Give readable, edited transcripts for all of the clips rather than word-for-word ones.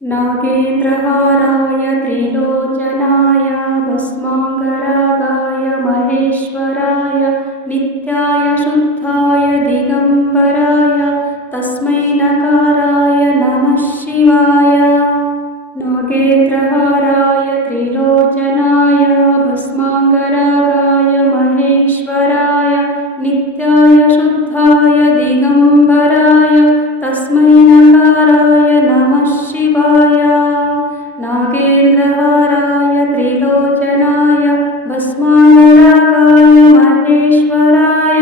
नागेन्द्रहाराय त्रिलोचनाय भस्माङ्गरागाय महेश्वराय नित्याय शुद्धाय दिगम्बराय तस्मै नकाराय नमः शिवाय। नागेन्द्रहाराय त्रिलोचनाय भस्माङ्गरागाय महेश्वराय नित्याय शुद्धाय दिगम्बराय तस्मै नकाराय नमः शिवाय। नागेन्द्रहाराय त्रिलोचनाय भस्माङ्गरागाय महेश्वराय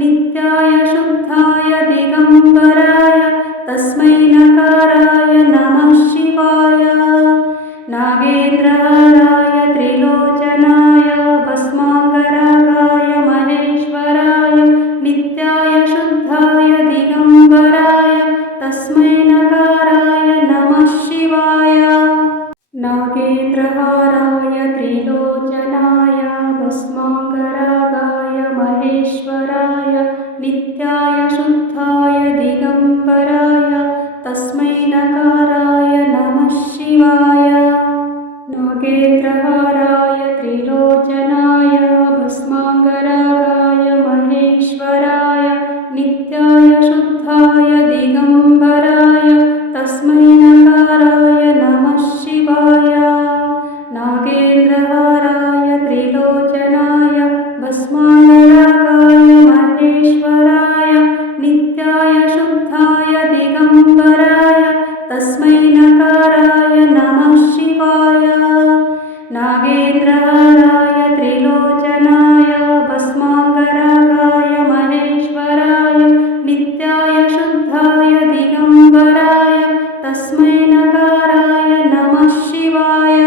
नित्याय शुद्धाय दिगम्बराय तस्मै नकाराय नमः शिवाय। नागेन्द्रहाराय त्रिलोचनाय भस्माङ्गरागाय महेश्वराय नित्याय शुद्धाय दिगम्बराय तस्मै नकाराय नमः शिवाय। नागेन्द्रहाराय त्रिलोचनाय भस्माङ्गरागाय महेश्वराय नित्याय शुद्धाय दिगम्बराय तस्मै नकाराय नमः शिवाय। नागेन्द्रहाराय त्रिलोचनाय भस्माङ्गरागाय महेश्वराय नित्याय शुद्धाय दिगम्बराय तस्मै नकाराय नमः शिवाय। नागेन्द्रहाराय त्रिलोचनाय भस्माङ्गरागाय महेश्वराय नित्याय शुद्धाय दिगम्बराय तस्मै नकाराय नमः शिवाय। नागेन्द्रहाराय त्रिलोचनाय भस्माङ्गरागाय महेश्वराय नित्याय शुद्धाय दिगम्बराय तस्मै नकाराय नमः शिवाय।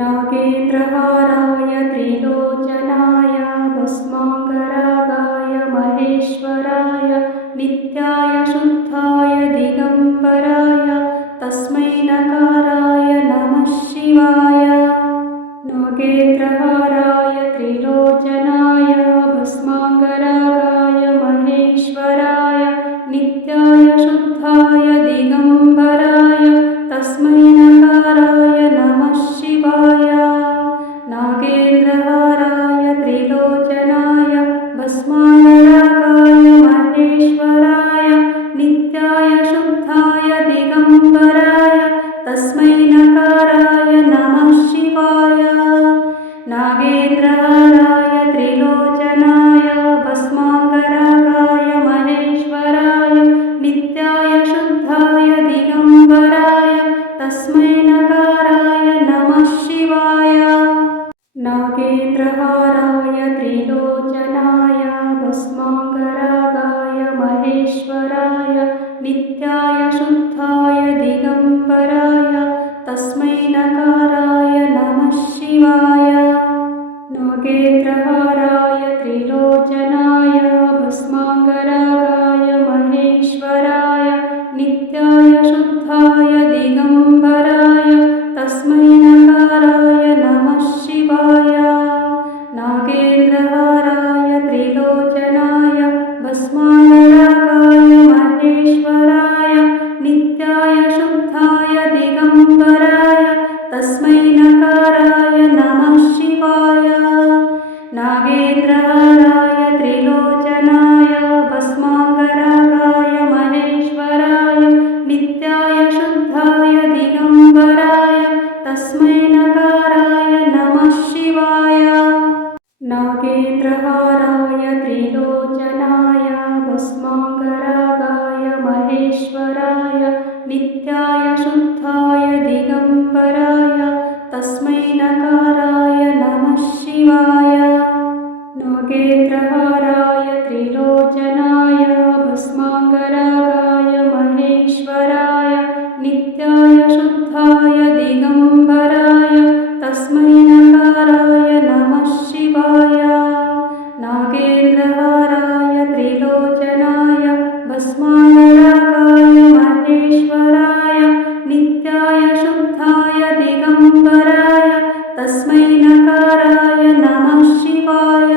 नागेन्द्रहाराय त्रिलोचनाय भस्माङ्गरागाय महेश्वराय नित्याय शुद्धाय दिगम्बराय तस्मै नकाराय नमः शिवाय। नागेन्द्रहाराय त्रिलोचनाय भस्माङ्गरागाय महेश्वराय नित्याय शुद्धाय दिगम्बराय तस्मै नकाराय नमः शिवाय। नागेन्द्रहाराय त्रिलोचनाय भस्माङ्गरागाय महेश्वराय नित्याय शुद्धाय दिगम्बराय तस्मै नकाराय नमः शिवाय। नागेन्द्रहाराय त्रिलोचनाय भस्माङ्गरागाय महेश्वराय नित्याय शुद्धाय दिगम्बराय तस्मै नकाराय नमः शिवाय। नागेन्द्रहाराय त्रिलोचनाय भस्माङ्गरागाय महेश्वराय नित्याय शुद्धाय दिगम्बराय तस्मै नकाराय नमः शिवाय। नागेन्द्रहाराय त्रिलोचनाय भस्माङ्गरागाय महेश्वराय नित्याय शुद्धाय दिगम्बराय तस्मै नकाराय नमः शिवाय। नागेन्द्रहाराय त्रिलोचनाय भस्माङ्गरागाय महेश्वराय नित्याय शुद्धाय दिगम्बराय तस्मै नकाराय नमः शिवाय। नागेन्द्रहाराय त्रिलोचनाय भस्माङ्गरागाय महेश्वराय नित्याय शुद्धाय दिगम्बराय तस्मै नकाराय नमः शिवाय। नागेन्द्रहाराय त्रिलोचनाय भस्माङ्गरागाय महेश्वराय नित्याय शुद्धाय दिगम्बराय तस्मै नकाराय नमः शिवाय। नागेन्द्रहाराय त्रिलोचनाय भस्माङ्गरागाय महेश्वराय नित्याय शुद्धाय दिगम्बराय तस्मै नकाराय नमः शिवाय। नागेन्द्रहाराय त्रिलोचनाय भस्माङ्गरागाय महेश्वराय नित्याय शुद्धाय दिगम्बराय तस्मै नकाराय नमः शिवाय।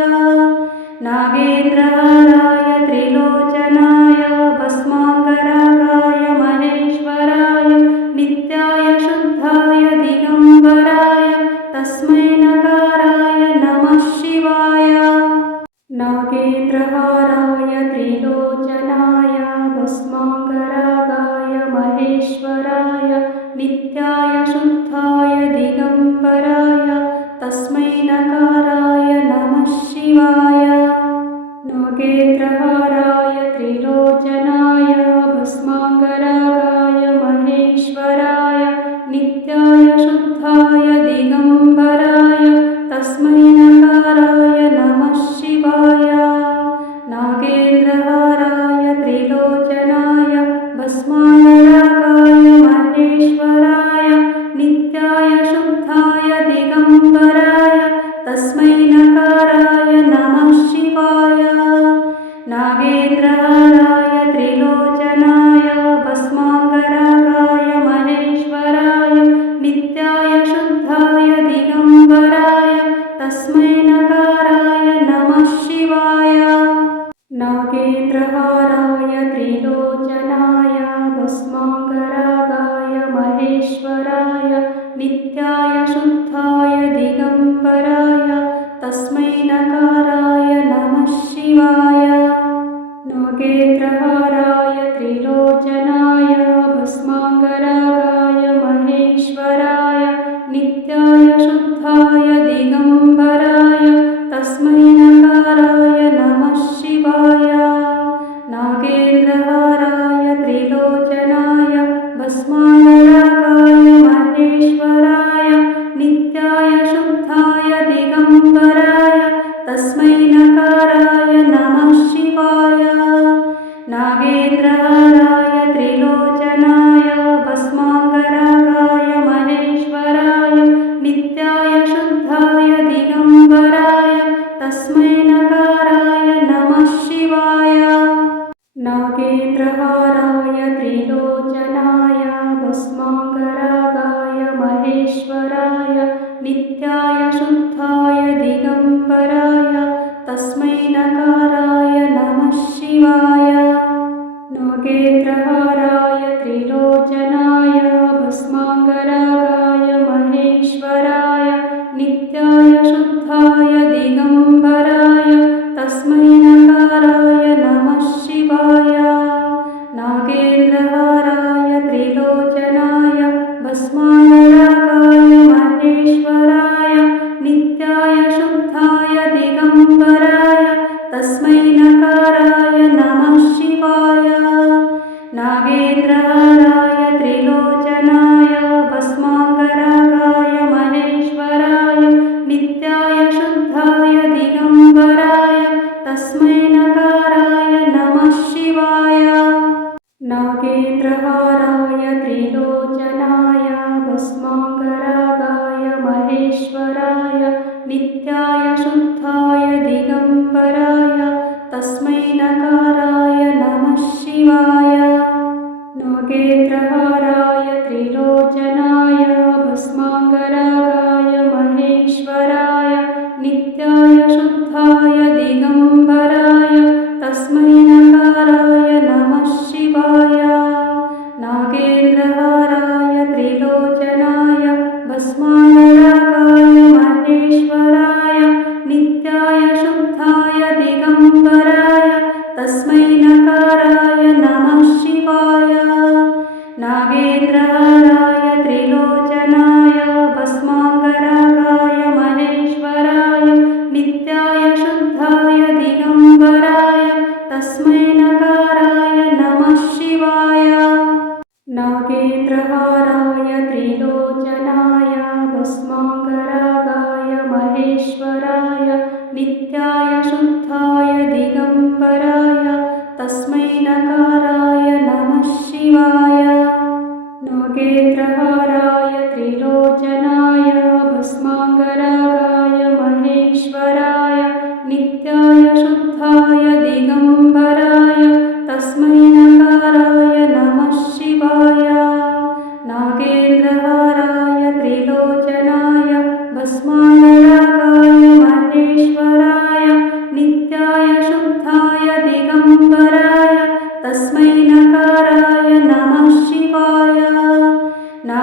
नित्याय शुद्धाय दिगम्बराय तस्मै नकाराय नमः शिवाय। नागेन्द्रहाराय त्रिलोचनाय भस्माङ्गरागाय महेश्वराय नित्याय शुद्धाय दिगम्बराय तस्मै नकाराय नमः शिवाय। नागेन्द्रहाराय त्रिलोचनाय भस्माङ्गरागाय महेश्वराय नित्याय शुद्धाय दिगम्बराय तस्मै नकाराय नमः शिवाय। नागेन्द्रहाराय त्रिलोचनाय भस्माङ्गरागाय महेश्वराय नित्याय शुद्धाय दिगम्बराय तस्मै नकाराय नमः शिवाय। नागेन्द्रहाराय त्रिलोचनाय भस्माङ्गरागाय महेश्वराय नित्याय शुद्धाय दिगम्बराय तस्मै नकाराय नमः शिवाय। नागेन्द्रहाराय त्रिलोचनाय भस्माङ्गरागाय महेश्वराय नित्याय शुद्धाय दिगम्बराय तस्मै नकाराय नमः शिवाय। नागेन्द्रहाराय त्रिलोचनाय भस्माङ्गरागाय महेश्वराय नित्याय शुद्धाय दिगम्बराय तस्मै नकाराय नमः शिवाय। नागेन्द्रहाराय त्रिलोचनाय भस्माङ्गरागाय महेश्वराय नित्याय शुद्धाय दिगम्बराय तस्मै नकाराय नमः शिवाय। नागेन्द्रहाराय त्रिलोचनाय भस्माङ्गरागाय महेश्वराय नित्याय शुद्धाय दिगम्बराय तस्मै नकाराय नमः शिवाय। नागेन्द्रहाराय त्रिलोचनाय भस्माङ्गरागाय महेश्वराय नित्याय शुद्धाय दिगम्बराय तस्मै नकाराय नमः शिवाय। नागेन्द्रहाराय त्रिलोचनाय भस्माङ्गरागाय महेश्वराय नित्याय शुद्धाय दिगम्बराय तस्मै नकाराय नमः शिवाय। नागेन्द्रहाराय त्रिलोचनाय भस्माङ्गरागाय महेश्वराय नित्याय शुद्धाय दिगम्बराय तस्मै नकाराय नमः शिवाय। नागेन्द्रहाराय त्रिलोचनाय भस्माङ्गरागाय महेश्वराय नित्याय शुद्धाय दिगम्बराय तस्मै नकाराय नमः शिवाय। नागेन्द्रहाराय त्रिलोचनाय भस्माङ्गरागाय महेश्वराय नित्याय शुद्धाय दिगम्बराय तस्मै नकाराय नमः शिवाय। नागेन्द्रहाराय त्रिलोचनाय भस्माङ्गरागाय महेश्वराय नित्याय शुद्धाय दिगम्बराय तस्मै नकाराय नमः शिवाय। नागेन्द्रहाराय त्रिलोचनाय भस्माङ्गरागाय महेश्वराय नित्याय शुद्धाय दिगम्बराय तस्मै नकाराय नमः शिवाय। नागेन्द्रहाराय त्रिलोचनाय भस्माङ्गरागाय महेश्वराय नित्याय शुद्धाय दिगम्बराय तस्मै नकाराय नमः शिवाय। नागेन्द्रहाराय त्रिलोचनाय भस्माङ्गरागाय महेश्वराय नित्याय शुद्धाय दिगम्बराय तस्मै नकाराय नमः शिवाय। नागेन्द्रहाराय त्रिलोचनाय भस्माङ्गरागाय महेश्वराय नित्याय शुद्धाय दिगम्बराय तस्मै नकाराय नमः शिवाय। नागेन्द्रहाराय त्रिलोचनाय भस्माङ्गरागाय महेश्वराय नित्याय शुद्धाय दिगम्बराय तस्मै नकाराय नमः शिवाय।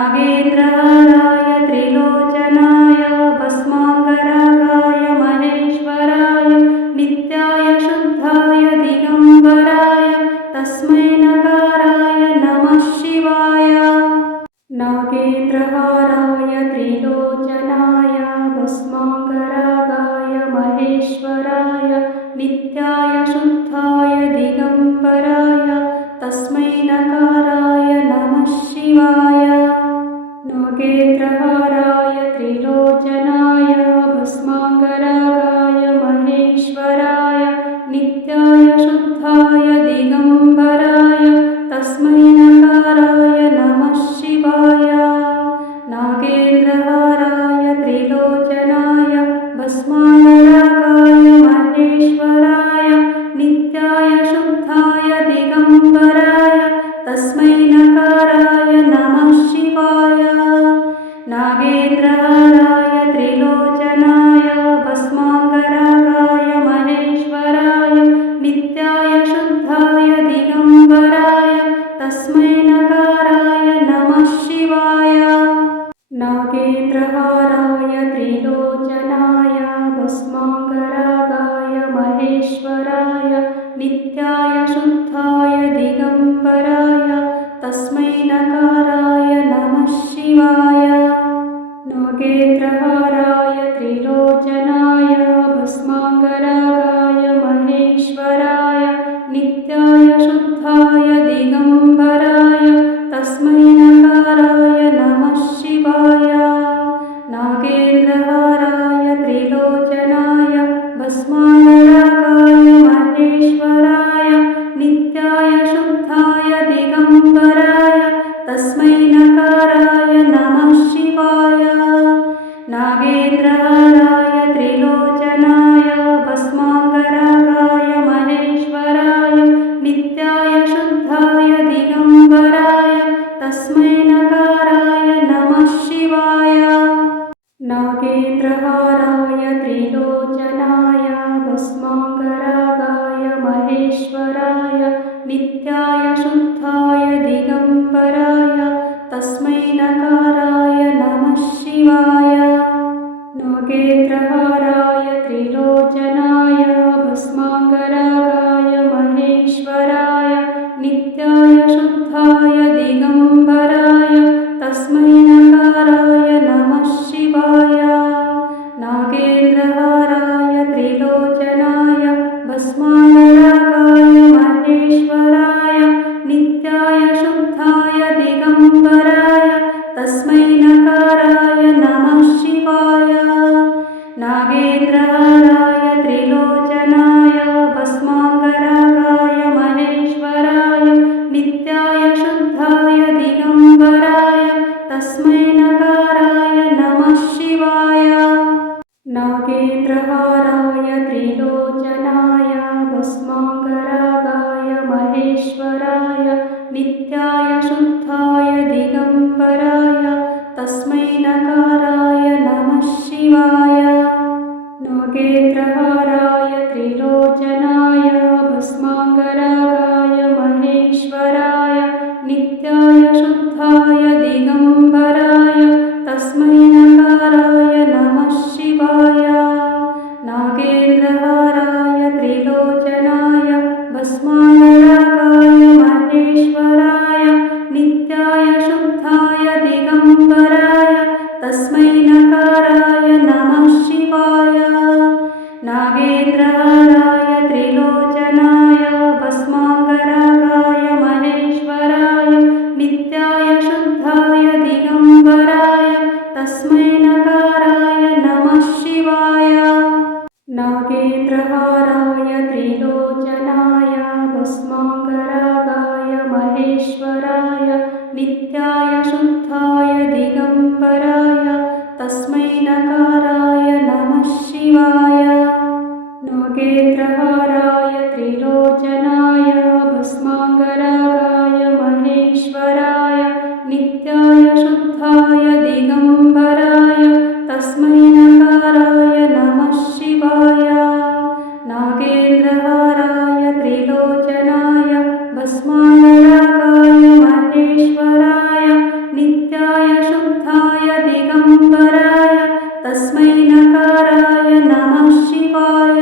नागेन्द्रहाराय त्रिलोचनाय भस्माङ्गरागाय महेश्वराय नित्याय शुद्धाय दिगम्बराय तस्मै नकाराय नमः शिवाय नागेन्द्रहाराय त्रिलोचनाय भस्माङ्गरागाय महेश्वराय नित्याय शुद्धाय दिगम्बराय तस्मै नकाराय नमः शिवाय नागेन्द्रहाराय त्रिलोचनाय भस्माङ्गरागाय महेश्वराय नित्याय शुद्धाय दिगम्बराय तस्मै नकाराय नमः शिवाय नागेन्द्रहाराय त्रिलोचनाय भस्माङ्गरागाय महेश्वराय नित्याय शुद्धाय दिगम्बराय तस्मै नकाराय नमः शिवाय नागेन्द्रहाराय त्रिलोचनाय भस्माङ्गरागाय महेश्वराय नित्याय शुद्धाय दिगम्बराय तस्मै नकाराय नमः शिवाय नागेन्द्रहाराय त्रिलोचनाय भस्माङ्गरागाय महेश्वराय नित्याय शुद्धाय दिगम्बराय तस्मै नकाराय नमः शिवाय नागेन्द्रहाराय त्रिलोचनाय भस्माङ्गरागाय महेश्वराय नित्याय शुद्धाय दिगम्बराय तस्मै नकाराय नमः शिवाय नागेन्द्रहाराय त्रिलोचनाय भस्माङ्गरागाय महेश्वराय नित्याय शुद्धाय दिगम्बराय तस्मै नकाराय नमः शिवाय नागेन्द्रहाराय त्रिलोचनाय भस्माङ्गरागाय महेश्वराय नित्याय शुद्धाय दिगम्बराय तस्मै नकाराय नमः शिवाय नागेन्द्रहाराय त्रिलोचनाय भस्माङ्गरागाय महेश्वराय नित्याय शुद्धाय दिगम्बराय तस्मै नकाराय नमः शिवाय नागेन्द्रहाराय त्रिलोचनाय भस्माङ्गरागाय महेश्वराय नित्याय शुद्धाय दिगम्बराय तस्मै नकाराय नमः शिवाय नागेन्द्रहाराय त्रिलोचनाय भस्माङ्गरागाय महेश्वराय नित्याय शुद्धाय दिगम्बराय तस्मै नकाराय नमः शिवाय नागेन्द्रहाराय त्रिलोचनाय भस्माङ्गरागाय महेश्वराय नित्याय शुद्धाय दिगम्बराय तस्मै नकाराय नमः शिवाय नागेन्द्रहाराय त्रिलोचनाय भस्माङ्गरागाय महेश्वराय नित्याय शुद्धाय दिगम्बराय तस्मै नकाराय नमः शिवाय नागेन्द्रहाराय त्रिलोचनाय भस्माङ्गरागाय महेश्वराय नित्याय शुद्धाय दिगम्बराय तस्मै नकाराय नमः शिवाय नागेन्द्रहाराय त्रिलोचनाय भस्माङ्गरागाय महेश्वराय नित्याय शुद्धाय दिगम्बराय तस्मै नकाराय नमः शिवाय नागेन्द्रहाराय त्रिलोचनाय भस्माङ्गरागाय महेश्वराय नित्याय शुद्धाय दिगम्बराय तस्मै नकाराय नमः शिवाय नागेन्द्रहाराय त्रिलोचनाय भस्माङ्गरागाय महेश्वराय नित्याय शुद्धाय दिगम्बराय तस्मै नकाराय नमः शिवाय नागेन्द्रहाराय त्रिलोचनाय भस्माङ्गरागाय महेश्वराय नित्याय शुद्धाय दिगम्बराय तस्मै नकाराय नमः शिवाय नागेन्द्रहाराय त्रिलोचनाय भस्माङ्गरागाय महेश्वराय नित्याय दिगम्बराय तस्मै नकाराय नमः शिवाय।